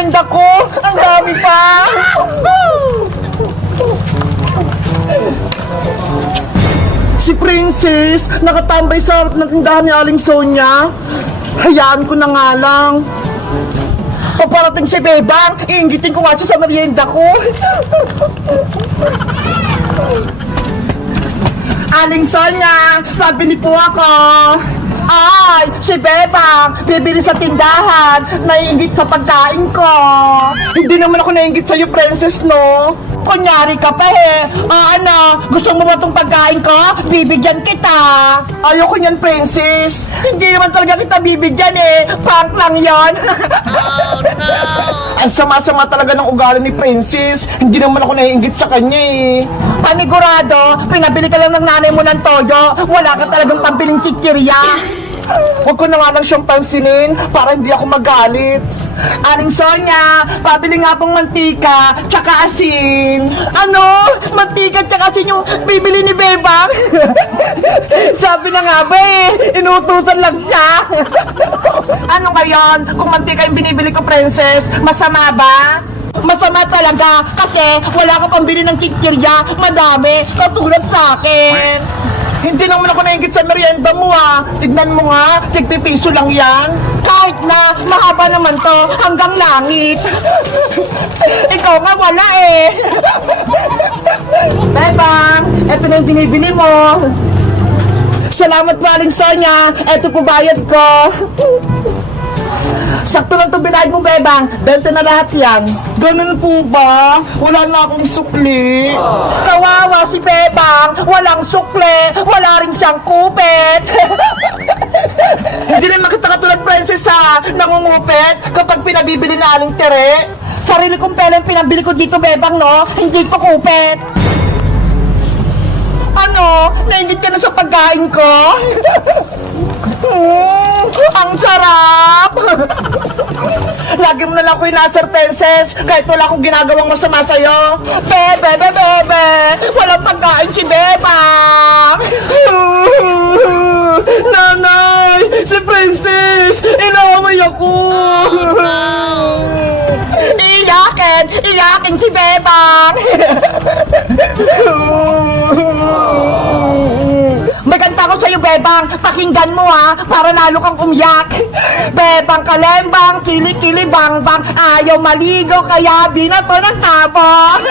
merienda ko. Ang dami pa. Si Princess, nakatambay sa harap ng tindahan ni Aling Sonia. Hayaan ko na nga lang. Paparating si Bebang, iingitin ko nga siya sa merienda ko. Aling Sonia, pabili po ako. Ay, si Bebang, bibili sa tindahan, naiingit sa pagkain ko. Hindi naman ako naiingit sa'yo, Princess, no? Kunyari ka pa eh. Ano, gusto mo ba itong pagkain ko? Bibigyan kita. Ayoko niyan, Princess. Hindi naman talaga kita bibigyan eh. Prank lang yon. Oh, no! Ang sama-sama talaga ng ugali ni Princess. Hindi naman ako naiingit sa kanya eh. Panigurado, pinabili ka lang ng nanay mo ng toyo. Wala ka talagang pambiling kikirya. Huwag ko na nga lang siyang pansinin para hindi ako magalit. Aling Sonia, pabili nga pong mantika tsaka asin. Ano? Mantika tsaka asin yung bibili ni Bebang? Sabi na nga ba eh, inutusan lang siya. Ano ngayon? Kung mantika yung binibili ko, Princess, masama ba? Masama talaga kasi wala ka pambili ng kikirya, madami, katulad sa akin. Hindi naman ako naingit sa merienda mo ah. Tignan mo nga, tigpipiso lang yan. Kahit na, mahaba naman to hanggang langit. Ikaw nga wala eh. Bebang, eto na yung binibili mo. Salamat po, Aling Sonia. Eto po bayad ko. Sakto lang ito binayad mo, Bebang. 20 na lahat yan. Ganun po ba? Wala na akong sukli. Kawawa si Bebang. Walang sukli. Wala rin siyang kupit. Hindi naman kita katulad, Princess, ha? Nangungupit kapag pinabibili na Aling Tere. Sarili kong pera yung pinabili ko dito, Bebang, no? Hindi ko kupit. Ano? Naingit ka na sa pagkain ko? Ang sarap! Lagi mo na lang ko inasar, Princess, kahit wala akong ginagawang masama sa'yo. Bebe, bebe, bebe! Walang pagkain si Bebang! Nanay! Si Princess! Inaway ako! Iyakin! Iyakin si Bebang! May kanta ko sa'yo, Bebang. Pakinggan mo ha, para lalo kang umiyak. Bebang kalembang, kili-kili bang-bang. Ayaw maligo, kaya binato ng tabang.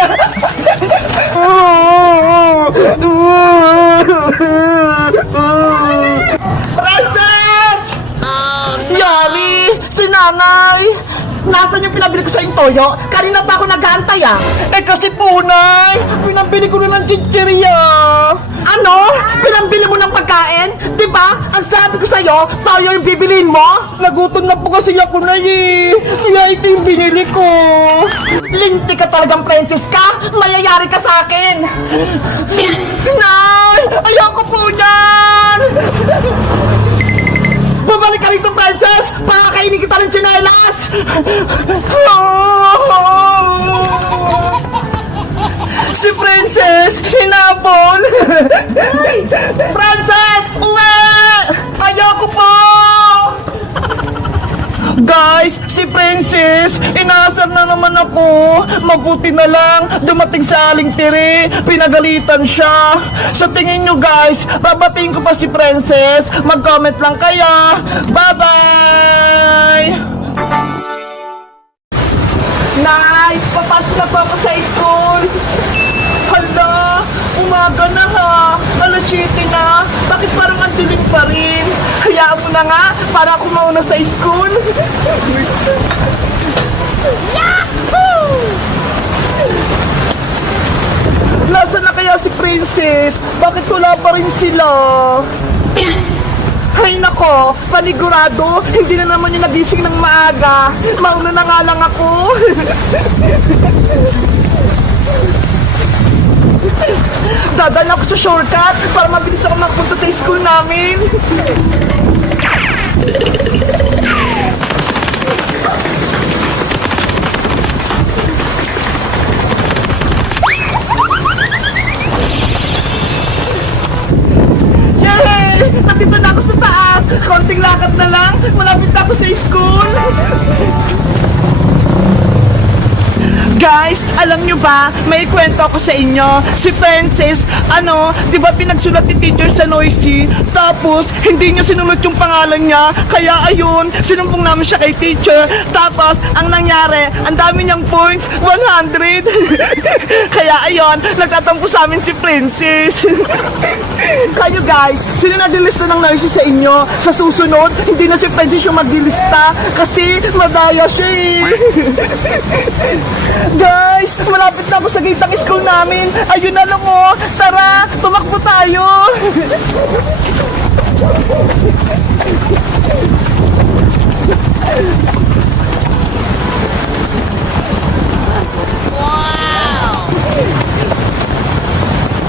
Princess! Oh, no! Yari! Si Nanay! Nasaan yung pinabili ko sa yung toyo? Kanina pa ako nag-aantay ah. Eh kasi po, Nay, pinabili ko na ng chichirya. Ano? Pinabili mo ng pagkain? Diba? Ang sabi ko sa'yo, toyo yung bibilin mo? Nagutom na po kasi ako, Nay eh. Kaya ito yung binili ko. Linti ka talagang, Princess ka. Mayayari ka sa akin. Nay! Ayoko po yan! Babalik ka rito, Princess! Pakakainin kita ng tsinelas! Si Princess! Hinabol! Princess! Uwi! Ayoko po! Guys, si Princess, inaasar na naman ako. Mabuti na lang, dumating sa Aling Tere, pinagalitan siya. Sa tingin nyo guys, babatiin ko pa si Princess. Mag-comment lang kayo. Bye-bye! Nay, papasok na po ako sa school. Hala, umaga na ha. Alas 7 na. Bakit parang ang dilim pa rin? Hayaan mo na nga, para ako mauna sa school. Yahoo! Nasaan na kaya si Princess? Bakit wala pa rin sila? Hay nako, panigurado, hindi na naman yung nagising ng maaga. Mauna na nga lang ako. Dadala ako sa shortcut para mabilis ako makapunta sa school namin. Yay! Nandito na ako sa taas. Konting lakad na lang. Malapit na ako sa school. Guys, alam nyo ba, may kwento ako sa inyo. Si Princess, di ba pinagsulat ni teacher sa Noisy? Tapos, hindi niya sinunod yung pangalan niya. Kaya ayun, sinumbong namin siya kay teacher. Tapos, ang nangyari, ang dami niyang points, 100. Kaya ayun, nagtatampo sa amin si Princess. Kayo guys, sino nagdilista ng Noisy sa inyo? Sa susunod, hindi na si Princess yung magdilista kasi madaya siya eh. Guys, malapit na ako sa gate ng school namin. Ayun na lang oh. Tara, tumakbo tayo.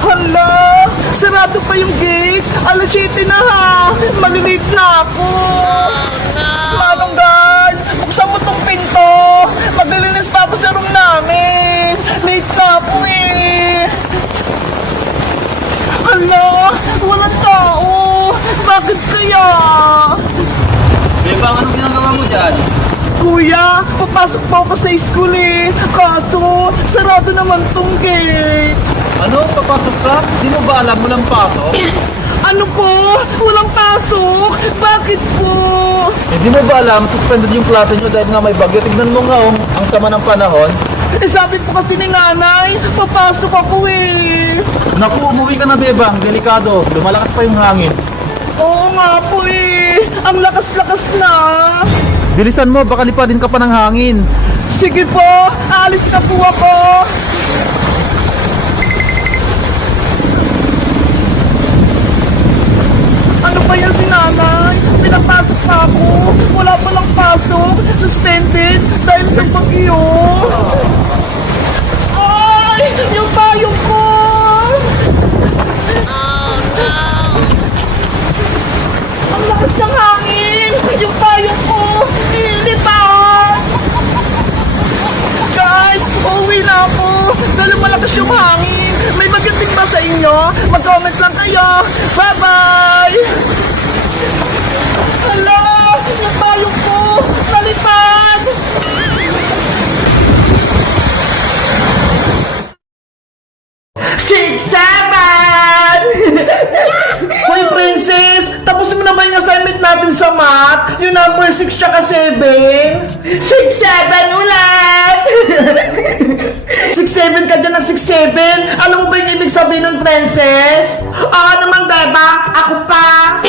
Hala, sarado pa yung gate. Alas 7 na ha. Malilate na ako. Manong guard, buksan mo tong pinto. Maglilinis pa ako sa room namin. Late na ako eh. Hala, walang tao. Bakit kaya? Bebang, anong ginagawa mo dyan? Kuya, papasok pa ako sa school eh. Kaso, sarado naman tong gate. Ano? Papasok ka? Di mo ba alam walang pasok? Ano po? Walang pasok? Bakit po? Di mo ba alam suspended yung klase nyo dahil nga may bagyo? Tignan mo nga ang sama ng panahon. Eh sabi po kasi ni nanay, papasok ako eh. Naku, umuwi ka na Bebang, delikado. Lumalakas pa yung hangin. Oo nga po eh. Ang lakas-lakas na. Bilisan mo, baka lipadin ka pa ng hangin. Sige po, aalis na po ako. Ano ba yan si nanay? Pinapasok pa ako. Wala palang pasok. Suspended dahil sa bagyo. Ay! Yung payong ko! Ang lakas ng hangin! Yung payong ko! Nililipat! Guys, uuwi na ako! Dahil malakas yung hangin! May magating ba sa inyo? Mag-comment lang kayo! Bye-bye! Hala! Yung payong ko! Nalipad! Six, seven! Hoy, Princess! Tapos mo naman yung assignment natin sa math? Yung number 6 tsaka 7? 6, 7 ulit! 6-7 ka dyan ng 6-7? Alam mo ba yung ibig sabihin ng Princess? Oo naman, Beba. Ako pa.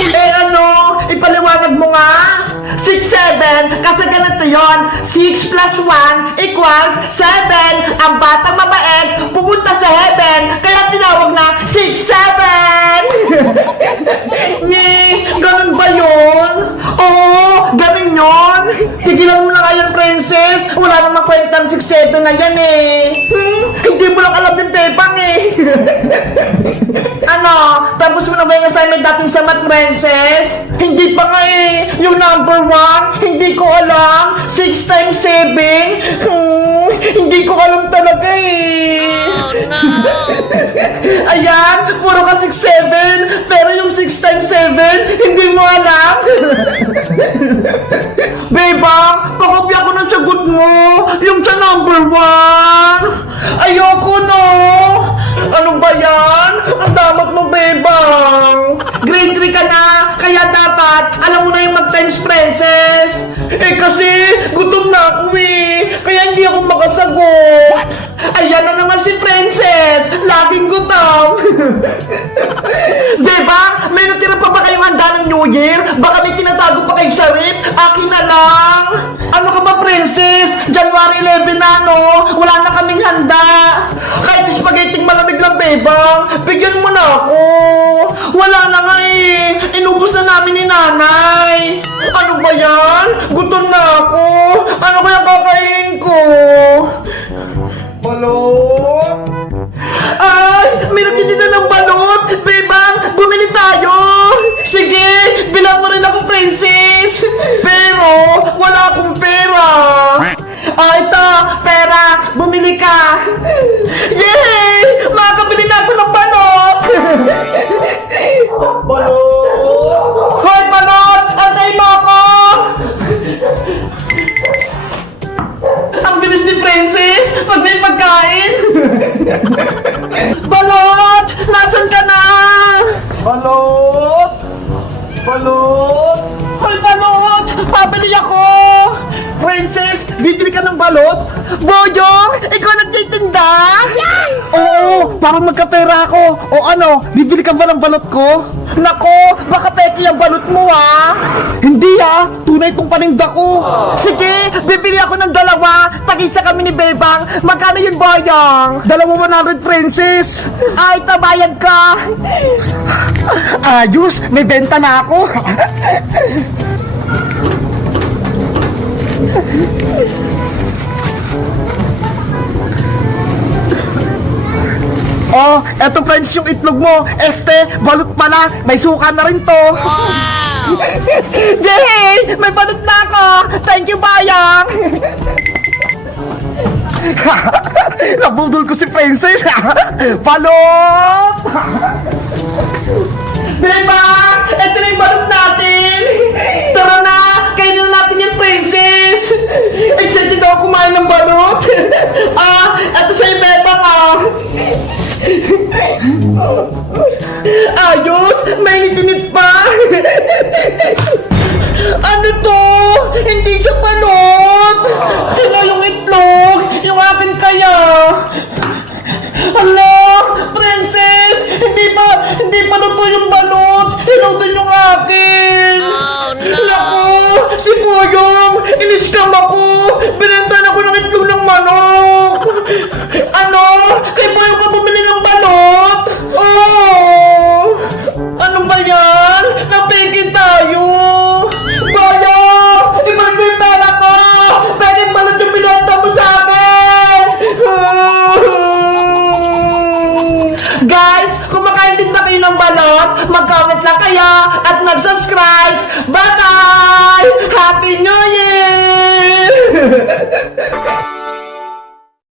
Ipaliwanag mo nga. 6-7 kasi ganito yon. 6 plus 1 equals 7. Ang batang mabait pupunta sa heaven kaya tinawag na 6-7. Ganun ba yun? Oo, ganun yun. Tigilan mo na nga yan, Princess. Wala namang kwentang 6-7 na yan eh. Hindi mo lang alam yung Bebang eh. Tapos mo na ba yung assignment natin sa math, Princess? Hindi pa nga eh. Yung number 1, hindi ko alam. 6 times 7? Hindi ko alam talaga eh. Oh, no. Ayan, puro ka 6-7. Pero yung 6 times 7, hindi mo alam. Bebang, pakopya ko ng sagot mo. Yung sa number 1. Ayoko no. Ano ba yan? Ang damat mo, Bebang. Grade 3 ka na, kaya dapat alam mo na yung mag-times, Princess. Eh kasi, gutom na ako eh. Kaya hindi ako makasagot. Ayan na naman si Princess. Laging gutom. Bebang, may natira pa ba kayong handa ng New Year? Baka may tinatago pa kay Sharif. Akin na lang. Ano ka ba, Princess? January 11 na, no? Wala na kaming handa. Kahit spaghetti malamig lang, Bebang. Bigyan mo na ako. Wala na nga eh. Inubos na namin ni nanay. Ano ba yan? Gutom na ako. Ano kaya kakainin ko? Balot? Ay! May nagtitinda ng balot! Bebang! Bumili tayo! Sige! Bilang mo rin ako, Princess! Pero, wala akong pera! Ito! Pera! Bumili ka! Yay! Makakabili na ako ng balot! Balot! Hoy, balot! Antay mo ako! Ang bilis ni Princess! Pag may Nako! Princess, bibili ka ng balot? Boyong, ikaw nagtitinda? Oo, para magkapera ako. O ano, bibili ka ba ng balot ko? Nako, baka peki ang balot mo ah. Hindi ah, tunay tong paninda ko. Sige, bibili ako ng dalawa. Tag-isa kami ni Bebang. Magkano yun, Boyong? 200, Princess. Ay, tabayad ka. Ayos, may benta na ako. Oh, eto friends yung itlog mo. Este, balot pala. May suka na rin to. Wow! Yay! May balot na ako. Thank you, Bayang. Nabudol ko si Princess. Balot! Diba? Ito na yung balot natin. Tara na, kainin na natin yung Princess. Excited ako kumain ng balot. Ito siya yung Bebang Ayos! May init pa! Ano to? Hindi siya balot! Ito yung itlog! Yung akin kaya! Hala! Princess! Hindi pa luto yung balot! Hinutin yung akin! Oh no! Naku! Si Boyong! Iniskam ako! Binentan ako ng itlog ng manok! Ano? Kay Boyong ka bumili ng balot? Oh! Ano ba yan? Napiki tayo! Boyong! Ibalik mo yung pera ko! Bakit balot yung binenta mo sa akin? Guys, kung makain din ba kayo ng balot, mag-comment lang kayo at mag-subscribe. Bye-bye!